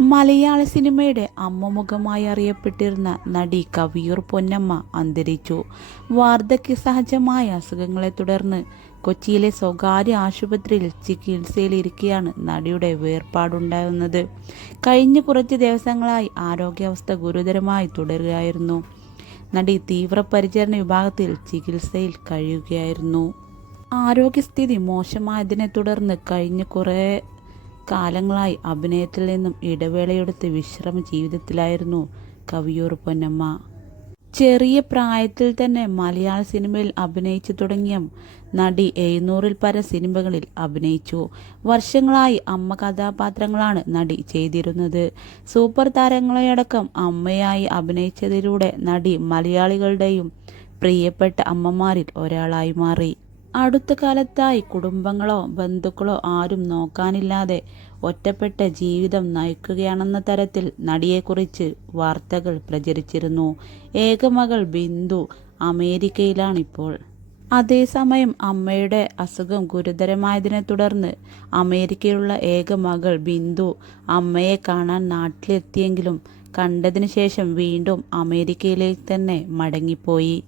മലയാള സിനിമയുടെ അമ്മമുഖമായി അറിയപ്പെട്ടിരുന്ന നടി കവിയൂർ പൊന്നമ്മ അന്തരിച്ചു. വാർദ്ധക്യ സഹജമായ അസുഖങ്ങളെ തുടർന്ന് കൊച്ചിയിലെ സ്വകാര്യ ആശുപത്രിയിൽ ചികിത്സയിലിരിക്കെയാണ് നടിയുടെ വേർപാടുണ്ടാകുന്നത്. കഴിഞ്ഞ കുറച്ച് ദിവസങ്ങളായി ആരോഗ്യാവസ്ഥ ഗുരുതരമായി തുടരുകയായിരുന്നു. നടി തീവ്രപരിചരണ വിഭാഗത്തിൽ ചികിത്സയിൽ കഴിയുകയായിരുന്നു. ആരോഗ്യസ്ഥിതി മോശമായതിനെ തുടർന്ന് കഴിഞ്ഞ കുറേ കാലങ്ങളായി അഭിനയത്തിൽ നിന്നും ഇടവേളയെടുത്ത് വിശ്രമ ജീവിതത്തിലായിരുന്നു കവിയൂർ പൊന്നമ്മ. ചെറിയ പ്രായത്തിൽ തന്നെ മലയാള സിനിമയിൽ അഭിനയിച്ചു തുടങ്ങിയ നടി എഴുന്നൂറിൽ പര സിനിമകളിൽ അഭിനയിച്ചു. വർഷങ്ങളായി അമ്മ കഥാപാത്രങ്ങളാണ് നടി ചെയ്തിരുന്നത്. സൂപ്പർ താരങ്ങളെയടക്കം അമ്മയായി അഭിനയിച്ചതിലൂടെ നടി മലയാളികളുടെയും പ്രിയപ്പെട്ട അമ്മമാരിൽ ഒരാളായി മാറി. അടുത്ത കാലത്തായി കുടുംബങ്ങളോ ബന്ധുക്കളോ ആരും നോക്കാനില്ലാതെ ഒറ്റപ്പെട്ട ജീവിതം നയിക്കുകയാണെന്ന തരത്തിൽ നടിയെക്കുറിച്ച് വാർത്തകൾ പ്രചരിച്ചിരുന്നു. ഏകമകൾ ബിന്ദു അമേരിക്കയിലാണിപ്പോൾ. അതേസമയം അമ്മയുടെ അസുഖം ഗുരുതരമായതിനെ തുടർന്ന് അമേരിക്കയിലുള്ള ഏക മകൾ ബിന്ദു അമ്മയെ കാണാൻ നാട്ടിലെത്തിയെങ്കിലും കണ്ടതിന് ശേഷം വീണ്ടും അമേരിക്കയിലേക്ക് തന്നെ മടങ്ങിപ്പോയി.